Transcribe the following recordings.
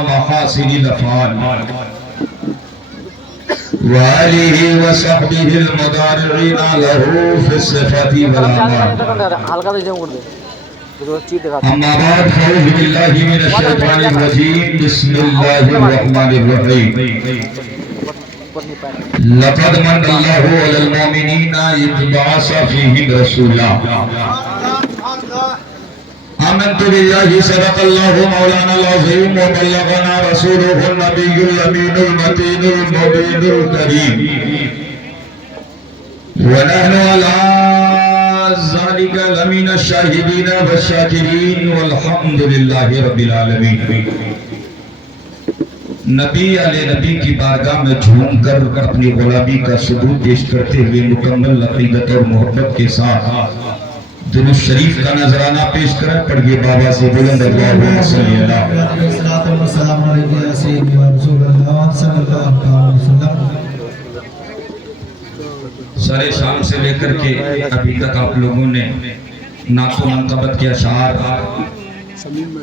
محاسن الافعال وآله وصحبه المضارعين له في الصفات والأعمال أما بعد فأعوذ بالله من الشيطان الرجيم بسم الله الرحمن الرحيم لقد من الله على المؤمنين إذ بعث فيهم رسولا آمنت بالله صدق الله مولانا العظيم وبلغنا رسوله النبي الأمين المتين المبين الكريم ونحن على ذلك لمن الشاهدين والشاكرين والحمد لله رب العالمين نبی علیہ نبی کی بارگاہ میں جھوم کر اپنی غلامی کا ثبوت پیش کرتے ہوئے مکمل عقیدت اور محبت کے ساتھ درود شریف کا نذرانہ پیش کریں پڑھیے بابا سے بلند اللہم صلی اللہ سر شام سے لے کر کے ابھی تک آپ لوگوں نے نعت و منقبت کے اشعار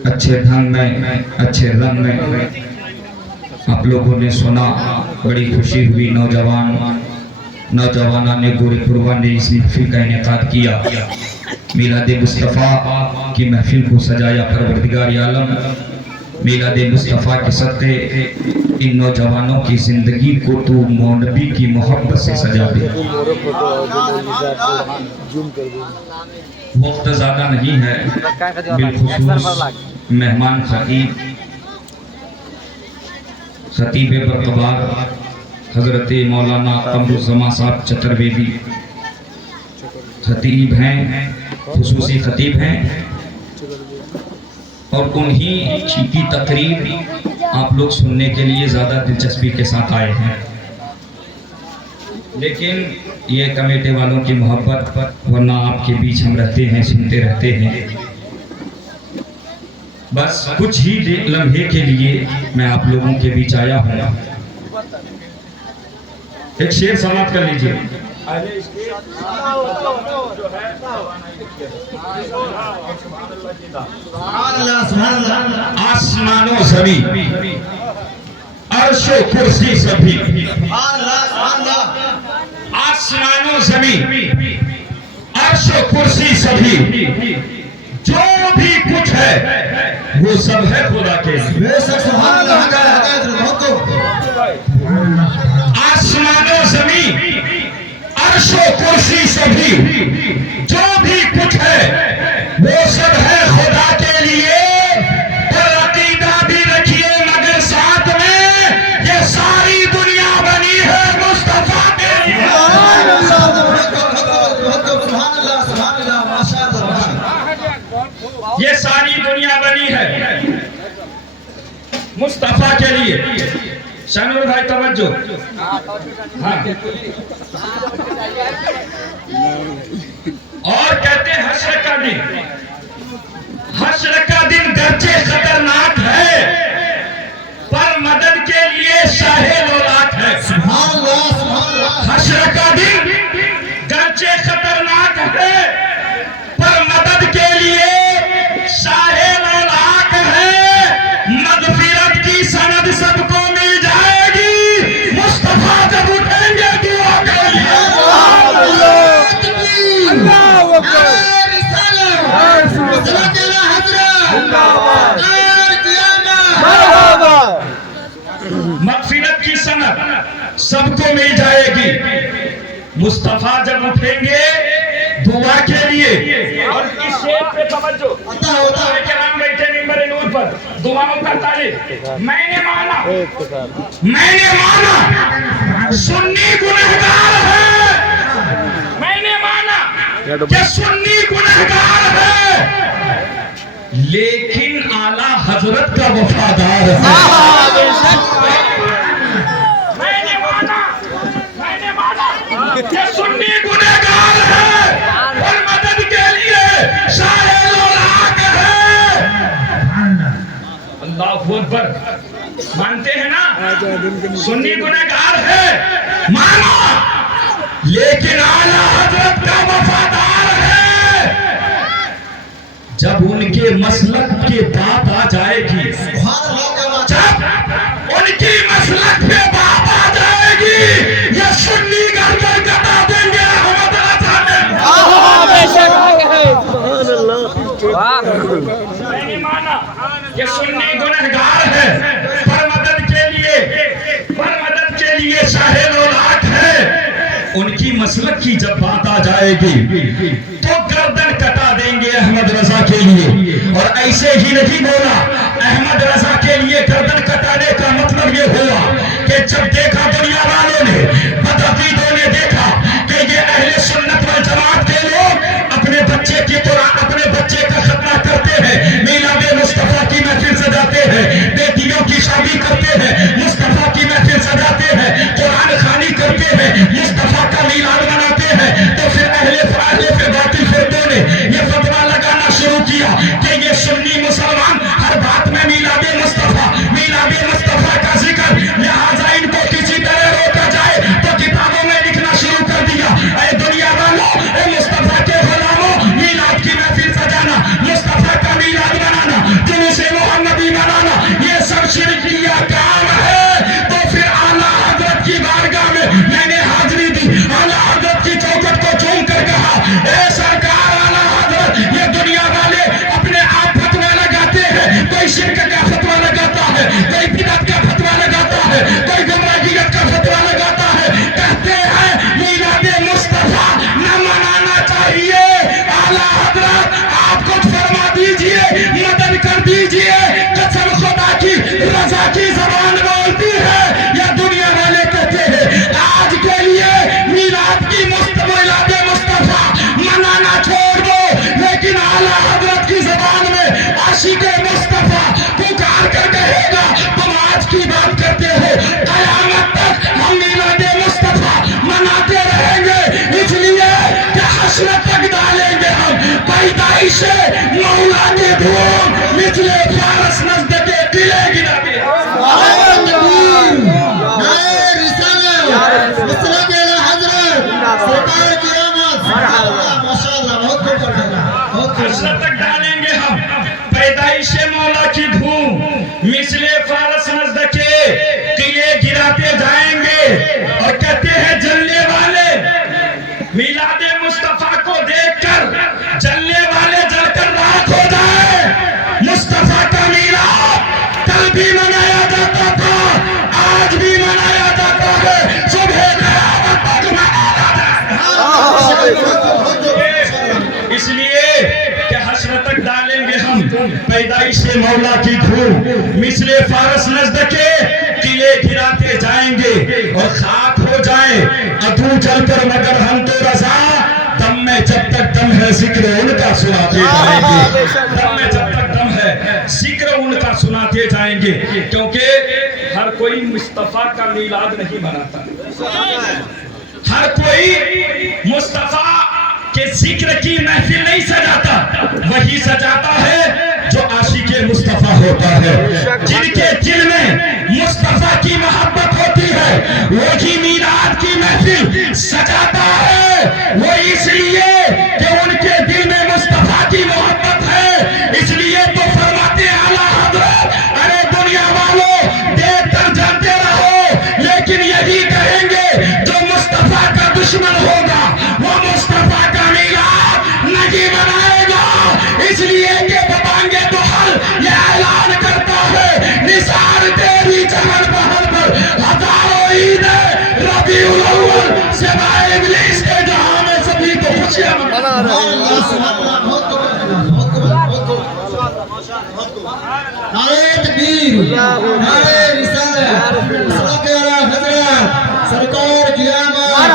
اچھے ڈھنگ میں اچھے رنگ میں آپ لوگوں نے سنا بڑی خوشی ہوئی نوجوانان گوری پروان نے اس محفل کا انعقاد کیا میلاد مصطفیٰ کی محفل کو سجایا پروردگار عالم میلاد مصطفیٰ کے صدقے ان نوجوانوں کی زندگی کو تو نبی کی محبت سے سجا دے وقت زیادہ نہیں ہے بالخصوص مہمان خطیب برقبار حضرت مولانا قمر الزمان صاحب چترویدی خطیب ہیں خصوصی خطیب ہیں اور انہی کی تقریر آپ لوگ سننے کے لیے زیادہ دلچسپی کے ساتھ آئے ہیں لیکن یہ کمیٹے والوں کی محبت ورنہ آپ کے بیچ ہم رہتے ہیں سنتے رہتے ہیں بس کچھ ہی لمحے کے لیے میں آپ لوگوں کے بیچ آیا ہوں ایک شعر سماعت کر لیجئے آسمان و زمین عرش و کرسی سبھی آسمان و زمین عرش و کرسی سبھی جو بھی کچھ ہے وہ سب ہے خدا کے آسمان و زمین عرش و کرسی سبھی جو بھی کچھ ہے وہ سب ہے خدا کے لیے پر عقیدہ بھی رکھیے مگر ساتھ میں یہ ساری دنیا بنی ہے مصطفیٰ کے لیے یہ ساری دنیا بنی ہے مصطفیٰ کے لیے شانور بھائی توجہ اور کہتے ہیں حشر کا دن گرچہ خطرناک ہے پر مدد کے لیے شاہ لولاک ہے حشر کا دن گرچہ خطرناک ہے پر مدد کے لیے شاہ لولاک ہے مغفرت کی سند سب کو مل جائے گی مصطفیٰ جب اٹھیں گے دعا کے لیے مغفرت کی سند سب کو مل جائے گی مصطفیٰ جب اٹھیں گے دعا کے لیے اور اس شعر پہ توجہ کرام بیٹھے ممبر نور پر دعاؤں کا طالب میں نے مانا سنی گنہگار ہے میں نے مانا کہ سنی گنہگار ہے لیکن اعلیٰ حضرت کا وفادار ہے میں نے مانا کہ سنی گنہگار ہے اور مدد کے لیے شاہ لولاک ہے اللہ اکبر مانتے ہیں نا سنی گنہگار ہے مانو لیکن اعلیٰ حضرت کا وفادار ہے جب ان کے مسلک کے بات آ جائے گی چاہے भी गुनहगार है, पर मदद के लिए शाहे लौलाक है। उनकी मसलक की जब बात आ जाएगी तो गर्दन कटा देंगे अहमद रजा के लिए। और ऐसे ही नहीं बोला, अहमद रजा के लिए गर्दन कटाने का मतलब ये हुआ कि जब देखा दुनिया वालों ने, बदअकीदों ने देखा कि ये अहले सुन्नत वल जमात के लोग अपने बच्चे की कुरान, अपने बच्चे का खतना करते हैं, मीलाद मुस्तफा की महफिल सजाते हैं, बेटियों की शादी करते हैं, मुस्तफा की महफिल सजाते हैं, कुरान खानी करते हैं, मुस्तफा का मीलाद मनाते हैं, तो फिर अहले बातिल फिरकों ने ये फतवा लगाना शुरू किया कि ये सुन्नी मुसलमान हर बात में मीलाद मुस्तफा का जिक्र, लिहाजा इनको किसी तरह रोका जाए तो किताबों में लिखना शुरू कर दिया, ऐ दुनिया वालों, ऐ मुस्तफा के गुलामों, मीलाद की महफिल सजाना, मुस्तफा का मीलाद मनाना, जुलूस मोहम्मदी मनाना, ये सब शिरकिया काम है। तो फिर आला हजरत की बारगाह में मैंने हाजिरी दी, आला हजरत की चौखट को चूम कर कहा, ए सरकार आला हजरत, ये दुनिया वाले अपने आप फतवा लगाते हैं, कोई शिरक का फतवा लगाता है, कोई बिदअत का फतवा लगाता है, कोई गुमराहियत का फतवा लगाता है, कहते हैं मीलाद मुस्तफा न मनाना चाहिए। आला हजरत आप कुछ फरमा दीजिए, मदद कर दीजिए, कसम खुदा की, रजा की जबान बोलती है या दुनिया वाले कहते हैं आज के लिए मीलाद मुस्तफा मनाना छोड़ दो, लेकिन आला हजरत की जबान में आशिक मुस्तफा पुकार कर कहेगा तुम आज की बात करते हो, कयामत तक हम मीलाद मुस्तफा मनाते रहेंगे, इसलिए कि हश्र तक डालेंगे हम पैदाइश मौला के धूम निचले फारस नज़द के किले गिरा दे। तक डालेंगे हम पैदाइश मौला की धूम, मिसले फारस नज़द के किले गिराते जाएंगे। और कहते हैं जलने वाले मीलाद मुस्तफा को देखकर जलने वाले जलकर राख हो जाए। मुस्तफा का मीलाद कल भी मनाया जाता था, आज भी मनाया जाता है, सुबह क़यामत तक मनाया जाएगा। इसलिए कि हश्र तक डालेंगे हम पैदाइश मौला की धूम, मिसले फारस नज़द के किले गिराते जाएंगे और खाक हो जाए अधू जलकर, मगर हम तो रजा, दम में जब तक दम है जिक्र उनका सुनाते जाएंगे, दम में जब तक दम है जिक्र उनका सुनाते जाएंगे। क्योंकि हर कोई मुस्तफा का मीलाद नहीं मनाता, हर कोई मुस्तफा के जिक्र की महफिल नहीं सजाता, वही सजाता है जो आशिके मुस्तफा होता है, जिनके दिल में मुस्तफा की मोहब्बत होती है, वही मीलाद की महफिल सजाता है। वो इसलिए कि उनके दिल में मुस्तफा की मोहब्बत है, इसलिए तो फरमाते आला हजरत, अरे दुनिया वालों देख कर जानते रहो, लेकिन यही कहेंगे जो मुस्तफा का दुश्मन होगा वो मुस्तफा का मीलाद नहीं मनाएगा। इसलिए कि बताएंगे तो हल ये ऐलान करता है, निसार तेरी चमन पहल पर हजारों ईद रबीउल अव्वल सिवाय इब्लीस के जहां में सभी को खुशियां मना रहे हैं। नारे तकबीर, नारे रिसालत, सल्लल्लाहु अलैहि हज़रत, सरकार की आमद,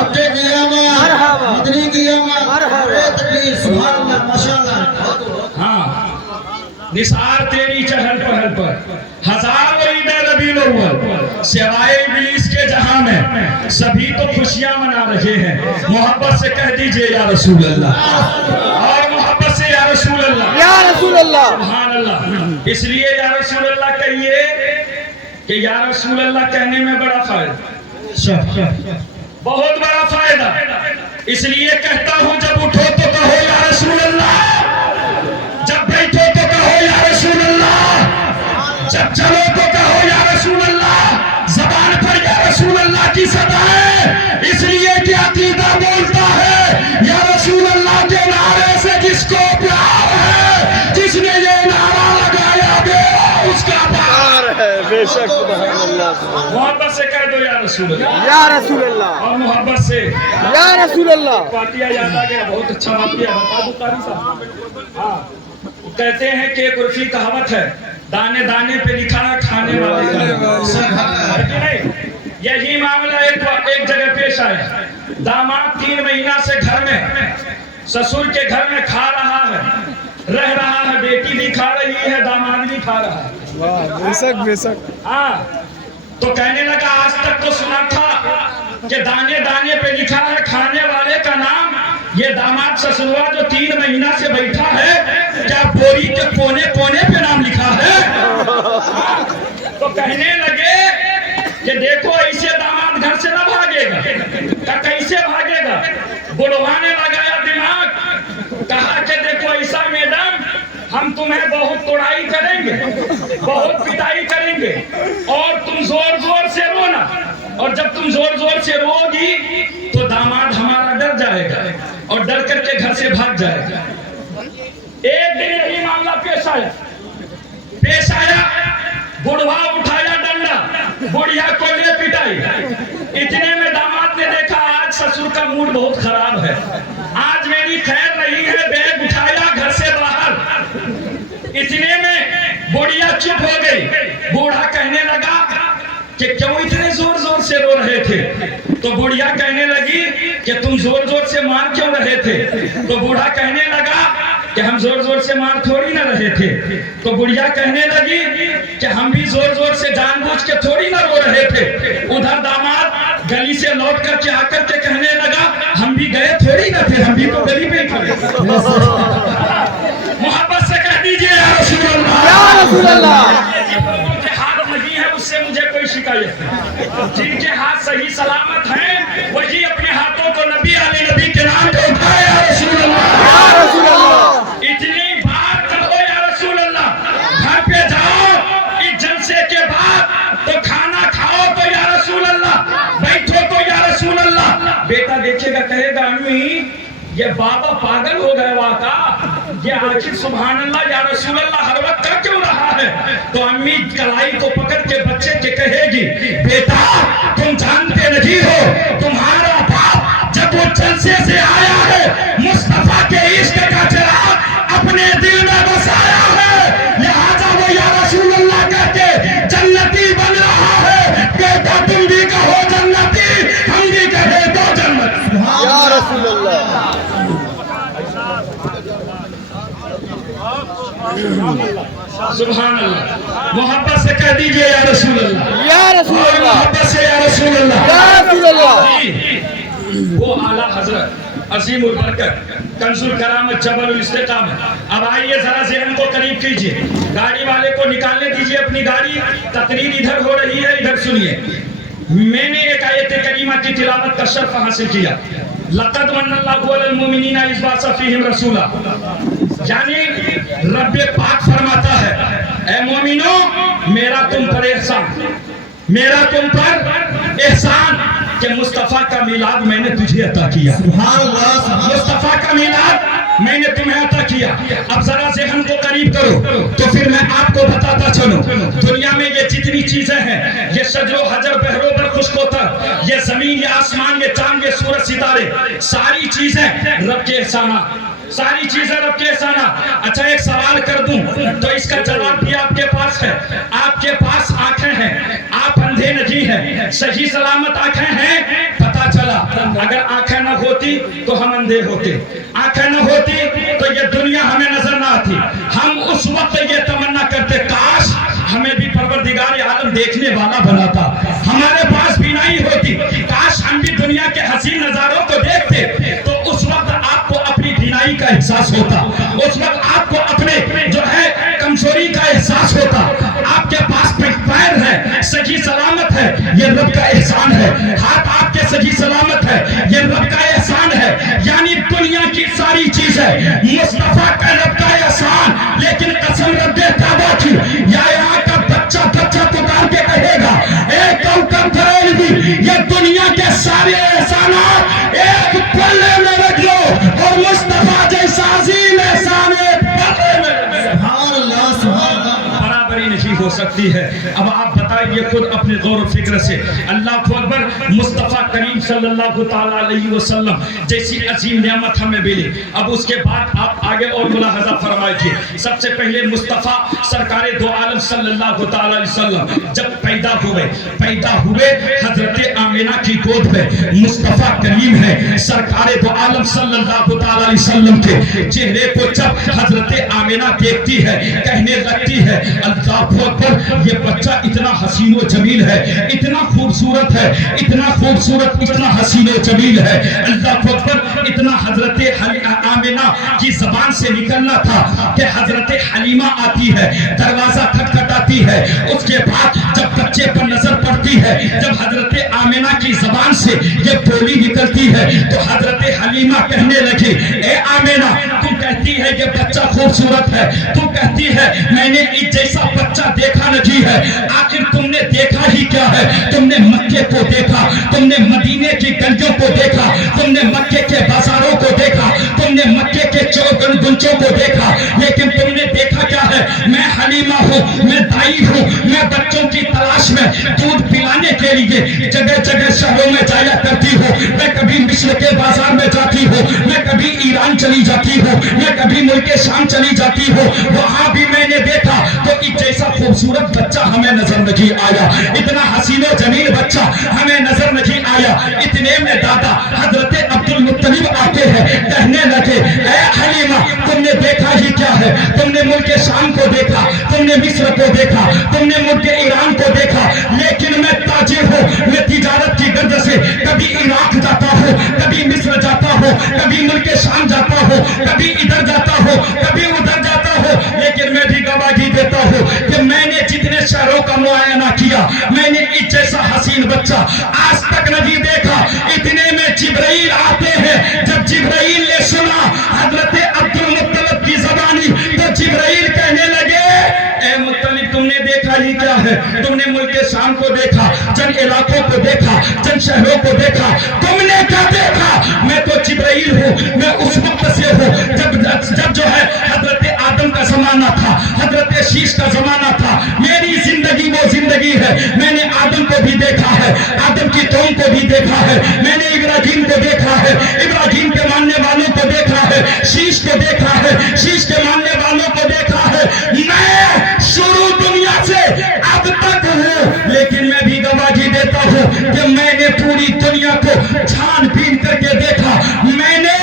मक्के की आमद, मदनी की आमद, नारे तकबीर, सुभान अल्लाह, माशाअल्लाह। हाँ, निसार तेरी चहल पहल पर हजारों ईद रबीउल अव्वल सिवाय इब्लीस के जहां में सभी तो खुशियां मना रहे हैं। मोहब्बत से कह दीजिए या रसूल अल्लाह, और मोहब्बत से या रसूल अल्लाह, या रसूल अल्लाह, सुभान अल्लाह। इसलिए या रसूल अल्लाह कहिए कि या रसूल अल्लाह कहने में बड़ा फायदा, बहुत बड़ा फायदा। इसलिए कहता हूं जब उठो तो कहो या रसूल अल्लाह, जब बैठो तो कहो या रसूल अल्लाह, जब चलो तो कहो या रसूल अल्लाह, ज़बान पर या रसूल अल्लाह की सदा है। इसलिए कि अकीदा बोलता है या रसूल अल्लाह के नारे से जिसको प्यार है, जिसने ये नारा लगाया बेरा بے شک سبحان اللہ محبت سے کہہ دو یا رسول اللہ، یا رسول اللہ اور محبت سے یا رسول اللہ. واقعہ یاد آ گیا، بہت اچھا واقعہ بتا دو قاری صاحب. ہاں وہ کہتے ہیں کہ ایک عرفی کہاوت ہے، دانے دانے پہ لکھا ہے کھانے والے کا. ہے کہ نہیں؟ یہی معاملہ ایک جگہ پیش آیا. داماد 3 مہینہ سے گھر میں سسر کے گھر میں کھا رہا ہے، رہ رہا ہے، بیٹی بھی کھا رہی ہے، داماد بھی کھا رہا ہے. بے شک بے شک. ہاں تو کہنے لگا آج تک تو سنا تھا کہ دانے دانے پہ لکھا ہے کھانے والے کا نام، یہ داماد سسروا جو 3 مہینہ سے بیٹھا ہے کیا بوری کے کونے کونے پہ نام لکھا ہے؟ تو کہنے لگے کہ دیکھو ایسے داماد گھر سے نہ بھاگے گا. کیسے بھاگے گا؟ بڑھوا نے لگایا دماغ، کہا کہ دیکھو ایسا میڈم، ہم تمہیں بہت توڑائی کریں گے، بہت پٹائی کریں گے، اور تم زور زور سے رونا، اور جب تم زور زور سے رو گی تو داماد ہمارا ڈر جائے گا اور ڈر کر کے گھر سے بھاگ جائے گا. ایک دن یہی معاملہ پیش آیا، بڑھوا اٹھایا ڈنڈا، بڑھیا کو لے پٹائی. اتنے میں داماد نے دیکھا آج سسر کا موڈ بہت خراب ہے، آج میری خیر نہیں ہے، بیگ اٹھایا گھر سے باہر. اتنے میں بڑھیا چپ ہو گئی. بوڑھا کہنے لگا کہ کیوں اتنے زور زور سے رو رہے تھے؟ تو بڑھیا کہنے لگی کہ تم زور زور سے مار کیوں رہے تھے؟ تو بوڑھا کہنے لگا کہ ہم زور زور سے مار تھوڑی نہ رہے تھے. تو بڑھیا کہنے لگی کہ ہم بھی زور زور سے جان بوجھ کے تھوڑی نہ رو رہے تھے. ادھر داماد گلی سے لوٹ کر کے آ کر کے کہنے لگا ہم بھی گئے تھوڑی نہ تھے، ہم بھی تو گلی میں ہی کھڑے. محبت سے کہہ دیجئے یا رسول اللہ، یا رسول اللہ. جن کے ہاتھ نہیں ہے اس سے مجھے کوئی شکایت نہیں. جن کے ہاتھ صحیح سلامت ہیں وہی اپنے ہاتھوں کو نبی علی نبی کے نام پہ اٹھائے یا رسول اللہ، یا رسول اللہ. اتنی بار کہو یا رسول اللہ. گھر پہ جاؤ اس جلسے کے بعد تو کھانا کھاؤ تو یا رسول اللہ، بیٹھو تو یا رسول اللہ. بیٹا دیکھے گا کہے گا امی یہ بابا پاگل ہو گئے واقعا، یہ آخر سبحان اللہ یا رسول اللہ ہر وقت کر کیوں رہا ہے؟ تو امی کلائی کو پکڑ کے بچے کے کہے گی بیٹا تم جانتے نہیں ہو تمہارا باپ جب وہ جلسے سے آیا ہے مصطفیٰ کے عشق کا چراغ اپنے دل میں بسایا ہے، لہذا وہ یا رسول اللہ کہہ کے جنتی بن رہا ہے. بیٹا تم بھی کہو جنتی، ہم بھی کہے تو جنت. یا رسول اللہ. سبحان اللہ. محبت سے کہہ دیجئے یا رسول اللہ، یا رسول اور اللہ. محبت سے یا رسول اللہ. یا رسول اللہ. وہ اعلیٰ حضرت عظیم البرکت کنز الکرامت جبل الاستقامت. اب آئیے ذرا ذہن کو قریب کیجئے، گاڑی والے کو نکالنے دیجئے اپنی گاڑی. تقریر ادھر ہو رہی ہے، ادھر سنیے. میں نے ایک آیت کریمہ کی تلاوت کا شرف حاصل کیا. لقد من اللہ علی المؤمنین اذ بعث فیہم رسولا، یعنی رب پاک فرماتا ہے اے مومنو میرا تم پر احسان، میرا تم پر احسان کہ مصطفیٰ کا میلاد میں نے تجھے عطا کیا. سبحان اللہ. مصطفیٰ کا میلاد میں نے تمہیں عطا کیا. اب ذرا ذہن کو قریب کرو تو پھر میں آپ کو بتاتا چلوں. دنیا میں یہ جتنی چیزیں ہیں، یہ شجر و حجر بحروں پر خشک ہوتا، یہ زمین یہ آسمان یہ چاند یہ سورج ستارے، ساری چیزیں رب کے احسانات، ساری چیزیں رب کے احسانات. اچھا ایک سوال کر دوں تو اس کا جواب بھی آپ کے پاس ہے. آپ کے پاس آنکھیں ہیں، آپ اندھے نہیں ہیں، صحیح سلامت آنکھیں ہیں. پتا چلا اگر آنکھیں نہ ہوتی تو ہم اندھے ہوتے، آنکھیں نہ ہوتی تو یہ دنیا ہمیں نظر نہ آتی. ہم اس وقت یہ تمنا کرتے کاش ہمیں بھی پروردگار عالم دیکھنے والا بناتا، ہمارے پاس بینائی ہوتی، کاش ہم بھی دنیا کے حسین نظاروں کو دیکھتے. تو اس وقت آپ کو اپنی بینائی کا احساس ہوتا، اس وقت آپ کو اپنے جو ہے کمزوری کا احساس ہوتا. آپ کے پاس پیر ہے، صحیح سلامت ہے، یہ رب کا احسان ہے. ہاتھ آپ کے صحیح سلامت ہے، یہ رب کا احسان ہے. یعنی دنیا کی ساری چیزیں مصطفیٰ کا رب کا احسان. لیکن قسم رب کعبہ کی، یا یہاں کا بچہ بچہ پکار کے کہے گا اے کوکب بریلوی یہ دنیا کے سارے احسانات ایک پلے میں رکھ لو اور مصطفیٰ جیسا عظیم احسان ایک پلے میں رکھ لو. سبحان اللہ. سبحان اللہ. برابری نہیں ہو सकती है। अब आप बताइए खुद अपने गौर फिक्र से। अल्लाह अकबर, मुस्तफ़ा करीम सल्लल्लाहु ताला अलैहि वसल्लम जैसी अजीम नेमत हमें मिली। अब उसके बाद आप आगे और मुलाहजा फरमाइए। सबसे पहले मुस्तफ़ा सरकारे दो आलम सल्लल्लाहु ताला अलैहि वसल्लम जब पैदा हुए हजरत आमिना की गोद में मुस्तफ़ा करीम है। सरकारे दो आलम सल्लल्लाहु ताला अलैहि वसल्लम के चेहरे को जब हजरत आमिना देखती है, कहने लगती है अल्लाह अकबर, ये बच्चा इतना हसीन व जमील है, इतना खूबसूरत है, इतना खूबसूरत, इतना हसीन व जमील है। अल्लाह अकबर, इतना हजरत आमिना की जबान से निकलना था कि हजरत हलीमा आती है, दरवाजा खटखटाती है। उसके बाद जब बच्चे पर नजर पड़ती है, जब हजरत आमिना की जबान से ये बोली निकलती है तो हजरत हलीमा कहने लगी, ए आमिना, तू कहती है ये बच्चा खूबसूरत है, तू कहती है मैंने इस जैसा बच्चा देखा नहीं है, आखिर तुमने देखा ही क्या है? तुमने मक्के को देखा, तुमने मदीने की गलियों को देखा, तुमने मक्के के बाजारों को देखा, तुमने मक्के के चौगन गुंचों को देखा, लेकिन तुमने देखा क्या है? मैं हलीमा हूँ, मैं दाई हूँ, मैं बच्चों की तलाश में दूध पिलाने के लिए जगह जगह शहरों में जाया करती हूँ। मैं कभी मिस्र के बाजार में जाती हूँ, मैं कभी ईरान चली जाती हूँ, मैं कभी मुल्क शाम चली जाती हूँ, वहां भी मैंने देखा तो इस जैसा खूबसूरत बच्चा हमें नजर नहीं आया, इतना हसीनो जमील बच्चा हमें नजर नहीं आया। इतने में दादा हजरत अब्दुल मुत्तलिब आते हैं, कहने लगे, ऐ हलीमा, तुमने देखा ही क्या है? तुमने मुल्क शाम को देखा, तुमने मिस्र को देखा, तुमने मुल्क ईरान को देखा, लेकिन मैं ताजिर हूँ, मैं तिजारत की गर्ज से कभी इराक जाता हूँ, कभी मिस्र जाता हूँ, कभी मुल्क शाम जाता हूँ, कभी इधर जाता हूँ, कभी उधर जाता हूँ, लेकिन मैं भी गवाही देता हूँ कि मैंने जितने शहरों का मुआयना किया, मैंने इस जैसा हसीन बच्चा आज तक नहीं देखा। इतने में जिब्राइल आते हैं। जब जिब्राइल ने सुना हजरत अब्दुल मुत्तलिब की ज़बानी, तो जिब्राइल कहने लगे, ए मुत्तलिब, तुमने देखा ही क्या है? तुमने मुल्क शाम को देखा, जन इलाकों को देखा, जन शहरों को देखा, तुमने क्या देखा? मैं तो जिब्राइल हूँ, मैं उस वक्त से हूँ जब जो है हजरत आदम का जमाना था, हजरत शीश का जमाना था। मेरी जिंदगी वो जिंदगी है। मैंने आदम को भी देखा है, आदम की कौम को भी देखा है, मैंने इब्राहिम को देखा है, इब्राहिम के मानने वालों को देखा है, शीश को देखा है, शीश के मानने वालों को देखा है। मैं शुरू दुनिया से अब तक हूँ, लेकिन मैं भी गवाही देता हूँ कि मैंने पूरी दुनिया को छानबीन करके देखा, मैंने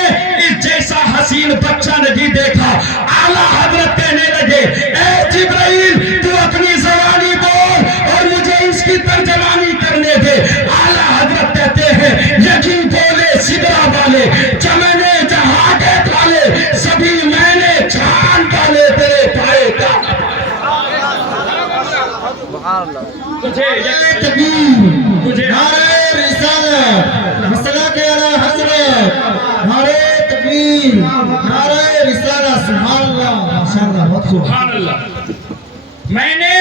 इस जैसा हसीन बच्चा नहीं देखा। आला हजरत कहने लगे, ए जिब्राइल, तू अपनी ज़बानी बोल और मुझे इसकी तर्जमानी करने दे। आला हजरत कहते हैं, यकीन बोले सिदरा वाले, चमने जहां के वाले, सभी मैंने छान डाले तेरे पाए का। तुझे नारे रिसालत, मसला के अला हजरत, नारे तकबीर, नारे रिसालत, सुभान अल्लाह, माशाअल्लाह, बहुत खूब। सुभान अल्लाह। मैंने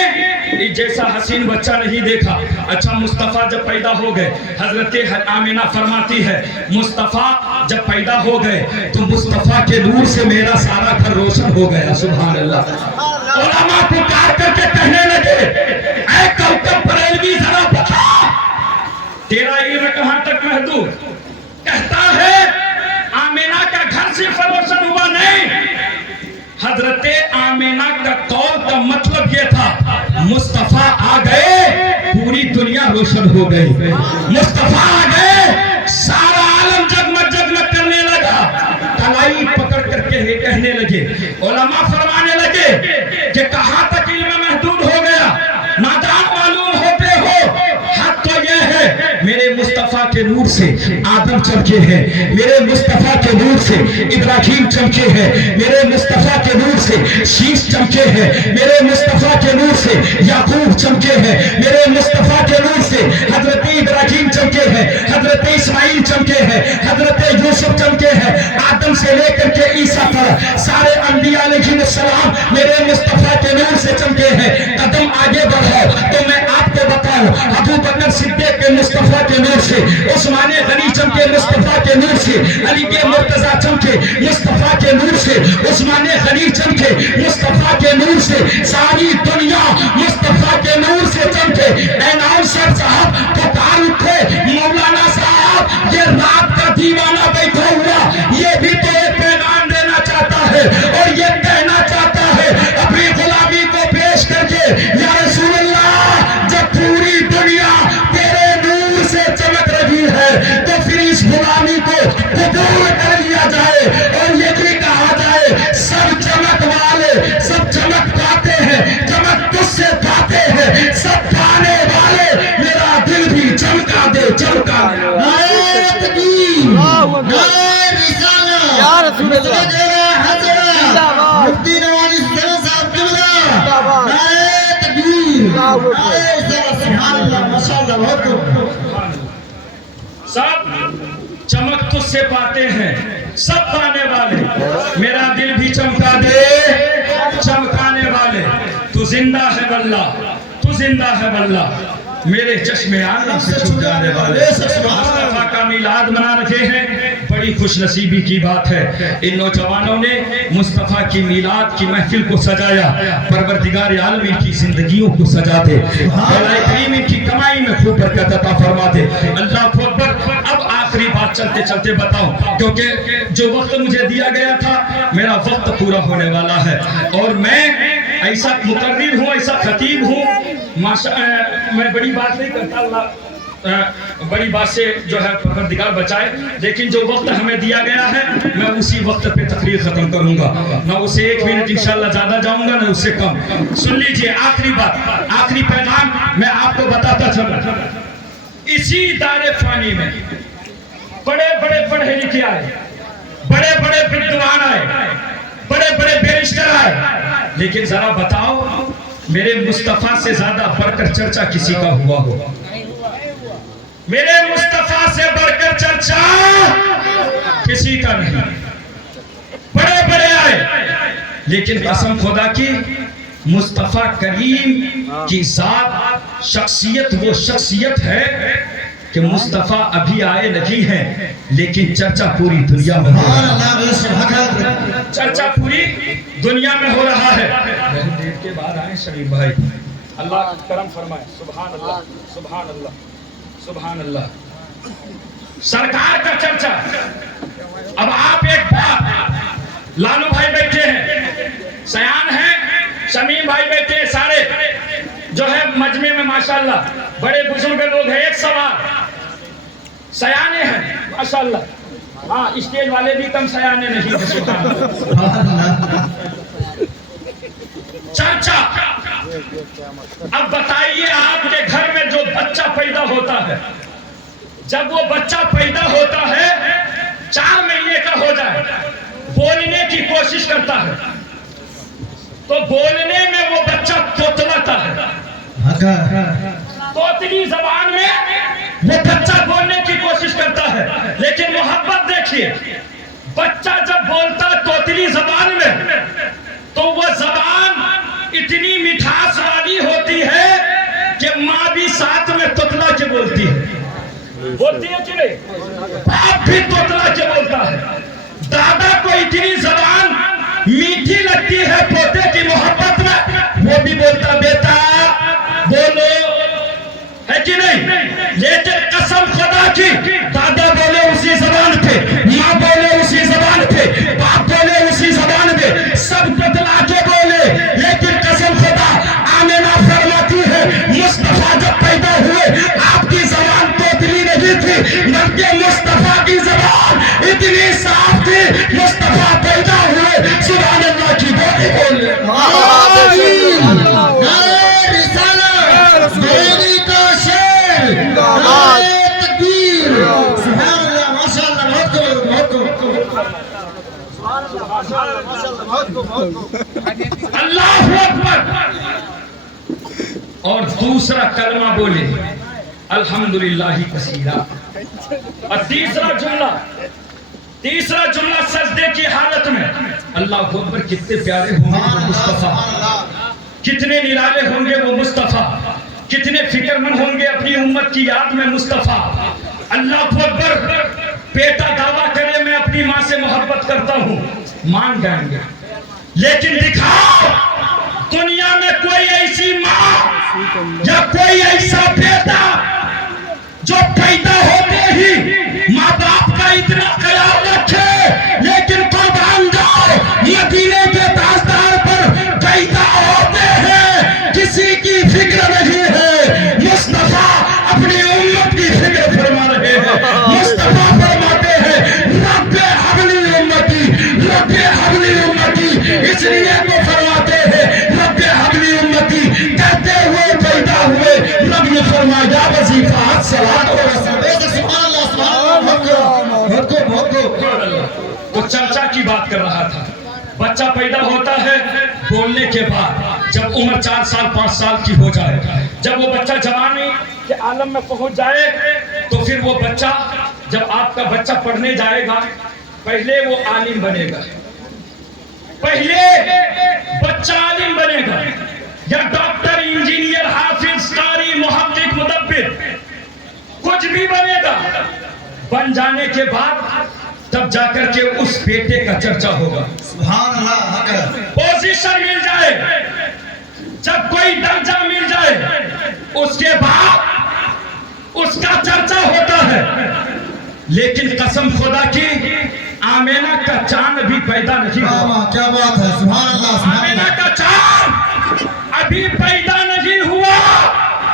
इस जैसा हसीन बच्चा नहीं देखा। अच्छा, मुस्तफ़ा जब पैदा हो गए, हजरत आमिना फरमाती है, मुस्तफ़ा जब पैदा हो गए तो मुस्तफ़ा के नूर से मेरा सारा घर रोशन हो गया। सुभान अल्लाह। उलमा पुकार करके कहने लगे, ऐ कौकब बरेलवी, जरा बता, तेरा इल्म कहां तक महदूद? कहता है, आमिना का घर सिर्फ रोशन हुआ नहीं, हजरत आमिना का कौल का मतलब ये था, मुस्तफ़ा आ गए, पूरी दुनिया रोशन हो गई। मुस्तफ़ा आ गए, सारा आलम जगमग जगमग करने लगा। तलाई पकड़ करके कहने लगे, उलमा फरमाने लगे कि कहां तक इल्म महदूद हो गया? नादान मालूम होते हो, हक तो यह है, मेरे मुस्तफ़ा के नूर से आदम चमके हैं, मेरे मुस्तफ़ा के नूर से इब्राहिम चमके हैं, मेरे मुस्तफ़ा के नूर से शीश चमके हैं, मेरे मुस्तफ़ा के नूर से याकूब चमके हैं, मेरे मुस्तफ़ा के नूर से हजरत इब्राहिम चमके हैं, हजरत इस्माइल चमके हैं, हजरत यूसुफ चमके हैं। आदम से लेकर के ईसा तक सारे अंबिया अलैहिस्सलाम मेरे मुस्तफ़ा के नूर से चमके हैं। कदम आगे बढ़ाओ तो मैं आपको बताऊं, अबू बकर सिद्दीक़ के मुस्तफ़ा के नूर से, उस्मान गनी चमके मुस्तफ़ा के नूर से, अली के मुर्तज़ा चमके मुस्तफ़ा के नूर से, उस्मान गनी चमके मुस्तफ़ा के नूर से। सारी दुनिया मुस्तफ़ा पाने वाले मेरा दिल भी चमका दे चमका दे। नारे तकबीर, नारे रिसाला, या रसूल अल्लाह। मुस्तफा हज़रत, जिंदाबाद। मुफ्ती नवाज़ हुसैन साहब क़िबला, जिंदाबाद। नारे तकबीर, अल्लाहु अकबर। नारे रिसाला, सुभान अल्लाह, माशाअल्लाह, बहुत खूब। सब चमक तुझसे पाते हैं सब पाने वाले, मेरा दिल भी चमका दे चमकाने वाले। तू जिंदा है वल्लाह, तू जिंदा है वल्लाह, मेरे चश्मे आलम से छुप जाने वाले। मुस्तफा का मिलाद मना रखे हैं, बड़ी खुश नसीबी की बात है। इन नौजवानों ने मुस्तफा की मिलाद की महफिल को सजाया। परवरदिगार आलम इनकी जिंदगियों को सजा दे, मौला करीम इनकी कमाई में खूब बरकत अता फरमा दे। अल्लाह अकबर। अब आखिरी बात चलते चलते बताऊं, क्योंकि जो वक्त मुझे दिया गया था मेरा वक्त पूरा होने वाला है, और मैं ऐसा मुकर्रिर हूँ, ऐसा खतीब हूँ, मैं बड़ी बात नहीं करता, अल्लाह बड़ी बात से जो है परवरदिगार बचाए, लेकिन जो वक्त हमें दिया गया है मैं उसी वक्त पे तकरीर खत्म करूंगा, ना उसे 1 मिनट इंशाल्लाह ज्यादा जाऊंगा ना उससे कम। सुन लीजिए आखिरी बात, आखिरी पैगाम मैं आपको बताता चलूं। इसी दायरे फानी में बड़े बड़े पढ़े लिखे आए, बड़े बड़े विद्वान आए, बड़े बड़े बैरिस्टर आए, लेकिन जरा बताओ मेरे मुस्तफा से ज्यादा बढ़कर चर्चा किसी का हुआ हो? मेरे मुस्तफा से बढ़कर चर्चा किसी का नहीं। बड़े बड़े आए, लेकिन कसम खुदा की मुस्तफा करीम की जात शख्सियत वो शख्सियत है कि मुस्तफा अभी आए नहीं है, लेकिन चर्चा पूरी दुनिया में हो रहा है। चर्चा पूरी दुनिया में हो रहा है। बहुत देर के बाद आए शरीफ भाई, अल्लाह करम फरमाए। सुभान अल्लाह, सुभान अल्लाह, सुभान अल्लाह। सरकार का चर्चा। अब आप एक बात, लालू भाई बैठे हैं, सयान हैं, शमीम भाई बैठे हैं, सारे जो है मजमे में माशाल्लाह बड़े बुजुर्ग लोग हैं। एक सवाल, सयाने हैं माशाल्लाह, हाँ स्टेज वाले भी कम सयाने नहीं हैं। चर्चा। अब बताइए आपके घर में जो बच्चा पैदा होता है, जब वो बच्चा पैदा होता है 4 महीने का हो जाए, बोलने की कोशिश करता है, तो बोलने में वो बच्चा तोतलाता है, तोतली जबान में वो बच्चा बोलने की कोशिश करता है। लेकिन मोहब्बत देखिए, बच्चा जब बोलता तोतली जबान में तो वो जबान इतनी मिठास वाली होती है कि माँ भी साथ में तोतला के बोलती है, बोलती है कि नहीं? बाप भी तोतला के बोलता है। दादा को इतनी जबान मीठी लगती है पोते की मोहब्बत में, वो भी बोलता बेटा बोलो, है कि नहीं? लेकिन कसम खुदा की दादा बोले उसी जबान पे, माँ बोले उसी जबान पे, बाप बोले उसी जबान पे, सब बदला के बोले। लेकिन कसम खुदा आमिना फरमाती है मुस्तफा जब पैदा हुए आपकी जबान तोतली नहीं थी, बल्कि मुस्तफा की जबान इतनी साफ थी। मुस्तफा पैदा हुए सुभान अल्लाह की बोली बोले। अल्लाह अकबर। और दूसरा कलमा बोले अल्हम्दुलिल्लाह कसीरा। और तीसरा जुमला सजदे की हालत में। अल्लाह अकबर। कितने प्यारे होंगे वो मुस्तफा, कितने निराले होंगे वो मुस्तफा, कितने फिक्रमंद होंगे अपनी उम्मत की याद में मुस्तफा। अल्लाह अकबर। बेटा दावा करे मैं अपनी माँ से मोहब्बत करता हूँ, मान जाएंगे, लेकिन दिखाओ दुनिया में कोई ऐसी माँ या कोई ऐसा बेटा जो पैदा होते ही माँ बाप का इतना ख्याल रखे, लेकिन कुर्बान जाओ मदीने के ताजदार पर पैदा होते हैं, किसी की फिक्र नहीं है। मुस्तफा अपनी उम्मत की फिक्र फरमा रहे हैं। मुस्तफा फरमाते हैं रब्बे हबली उम्मती, रब्बे हबली उम्मती, इसलिए तो फरमाते हैं रब्बे हबली उम्मती, कहते हुए पैदा हुए پیدا ہوتا ہے بولنے کے بعد، جب عمر 4 سال 5 سال کی ہو جائے، جب وہ بچہ جوانی کے عالم میں پہنچ جائے تو پھر وہ بچہ، جب آپ کا بچہ پڑھنے جائے گا پہلے وہ عالم بنے گا، پہلے بچہ عالم بنے گا، یا ڈاکٹر، انجینئر، حافظ، قاری، محقق، مدبر، کچھ بھی بنے گا۔ بن جانے کے بعد تب جا کر کے اس بیٹے کا چرچا ہوگا، سبحان اللہ، پوزیشن مل جائے، جب کوئی درجہ مل جائے اس کے بعد اس کا چرچا ہوتا ہے۔ لیکن قسم خدا کی آمینہ کا چاند بھی پیدا نہیں ہوا، کیا بات ہے، سبحان اللہ، سبحان آمینہ اللہ۔ کا چاند ابھی پیدا نہیں ہوا۔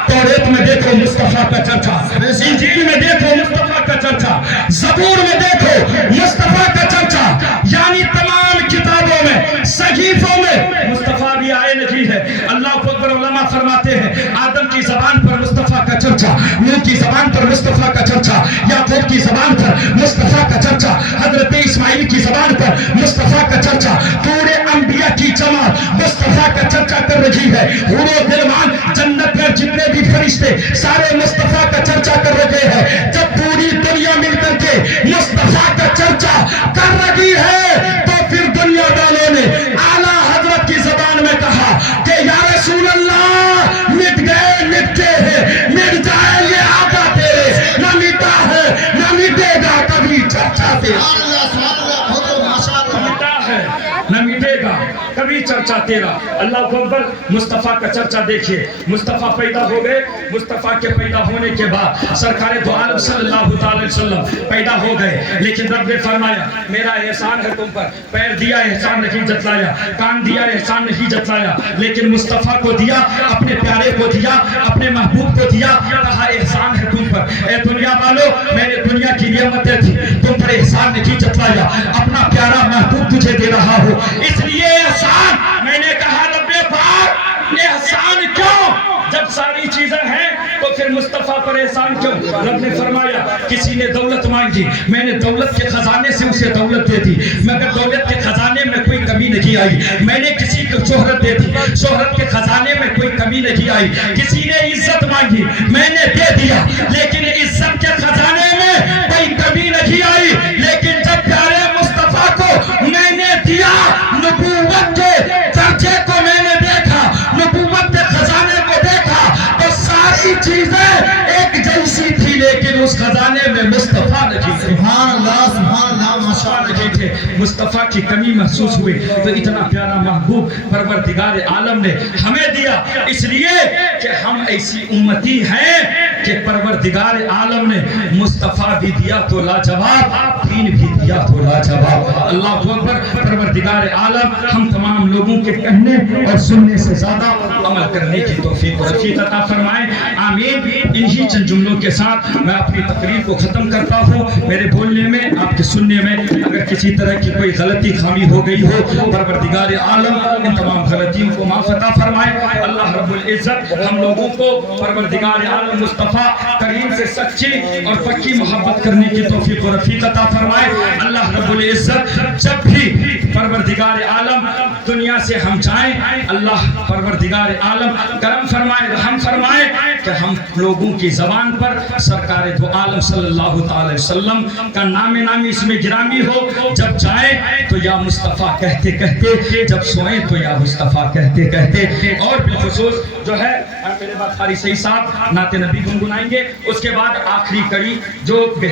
توریت میں دیکھو مصطفیٰ کا چرچا، انجیل میں دیکھو مصطفیٰ کا چرچا، زبور میں دیکھو مصطفیٰ کا چرچا، یعنی تمام کتابوں میں، صحیفوں میں مصطفیٰ بھی آئے نہیں ہے۔ اللہ اکبر۔ علماء فرماتے ہیں آدم کی زبان پر مصطفیٰ کا چرچا، نوح کی زبان پر مصطفیٰ کا چرچا، یعقوب کی زبان پر مصطفیٰ کا چرچا، حضرت اسماعیل کی زبان پر مصطفیٰ کا چرچا، پورے انبیاء کی جماعت مصطفیٰ کا چرچا کر رہی ہے۔ حور و غلمان، جنت میں جتنے بھی فرشتے سارے مصطفیٰ کا چرچا کر رہے ہیں۔ جب پوری دنیا مل کر کے مصطفیٰ کا چرچا کر رہی ہے تو پھر دنیا والوں نے اعلیٰ حضرت کی زبان میں کہا کہ یا رسول اللہ، مٹ گئے مٹتے ہیں، مٹ جائے یہ آقا تیرے، نہ مٹا ہے نہ مٹے گا کبھی چرچا تیرا، سبحان اللہ، سبحان اللہ، بہت ماشاء اللہ۔ مٹا ہے نہ مٹے گا کبھی چرچا تیرا۔ اللہ اکبر۔ مصطفیٰ کا چرچا دیکھیے، مصطفیٰ پیدا ہو گئے، مصطفیٰ کے پیدا ہونے کے بعد سرکار دو عالم صلی اللہ علیہ وسلم پیدا ہو گئے، لیکن رب نے فرمایا میرا احسان ہے تم پر، پیر دیا احسان نہیں جتلایا، کان دیا احسان نہیں جتلایا، لیکن مصطفیٰ کو دیا، اپنے پیارے کو دیا، اپنے محبوب کو دیا، کہا احسان ہے تم پر۔ اے دنیا والو، میں نے دنیا کی نعمتیں تھی، تم پر احسان نہیں جتلایا، اپنا پیارا محبوب تجھے دے رہا ہو، اس لیے احسان۔ میں نے کہا رب پاک احسان کیوں؟ جب ساری چیزیں ہیں تو پھر مصطفیٰ پر احسان کیوں؟ رب نے فرمایا کسی نے دولت مانگی، میں نے دولت کے خزانے سے اسے دولت دے دی، مگر دولت کے خزانے میں کوئی کمی نہیں آئی۔ میں نے کسی کو شہرت دے دی، شہرت کے خزانے میں کوئی کمی نہیں آئی۔ کسی نے عزت مانگی، میں نے دے دیا، لیکن عزت کے خزانے میں کوئی کمی نہیں آئی۔ لیکن جب پیارے مصطفیٰ کو میں نے دیا، نبوت کے چرچے کو میں نے دیکھا، نبوت کے خزانے کو دیکھا، تو ساری چیزیں ایک جیسی تھی، لیکن اس خزانے میں مصطفیٰ نہیں تھے، سبحان اللہ، سبحان اللہ، ماشاء اللہ۔ نہیں تھے، مصطفیٰ کی کمی محسوس ہوئی۔ تو اتنا پیارا محبوب پروردگار عالم نے ہمیں دیا، اس لیے کہ ہم ایسی امتی ہیں کہ پروردگار عالم نے مصطفیٰ بھی دیا تو لاجواب، دین بھی دیا تو لاجواب۔ اللہ اکبر۔ پروردگار عالم ہم تمام لوگوں کے کہنے اور سننے سے زیادہ عمل کرنے کی توفیق و رفیق عطا فرمائے، آمین۔ انہی چند جملوں کے ساتھ میں اپنی تقریر کو ختم کرتا ہوں۔ میرے بولنے میں، آپ کے سننے میں اگر کسی طرح کی کوئی غلطی خامی ہو گئی ہو، پروردگار عالم ان تمام غلطیوں کو معاف عطا فرمائے۔ اللہ رب العزت ہم لوگوں کو پروردگار عالم مصطفیٰ کریم سے سچی اور پکی محبت کرنے کی توفیق و رفیق عطا فرمائے۔ اللہ رب العزت جب بھی پروردگار عالم دنیا سے ہم جائیں، اللہ پروردگار عالم کرم فرمائے، رحم فرمائے کہ ہم لوگوں کی زبان پر سرکار دو عالم صلی اللہ تعالی وسلم کا نام نامی اس میں گرامی ہو۔ جب جائیں تو یا مصطفیٰ کہتے کہتے، جب سوئیں تو یا مصطفیٰ کہتے کہتے، اور بالخصوص جو ہے میرے بعد قاری صحیح صاحب نعت نبی گنگنائیں گے، اس کے بعد آخری کڑی جو بہتر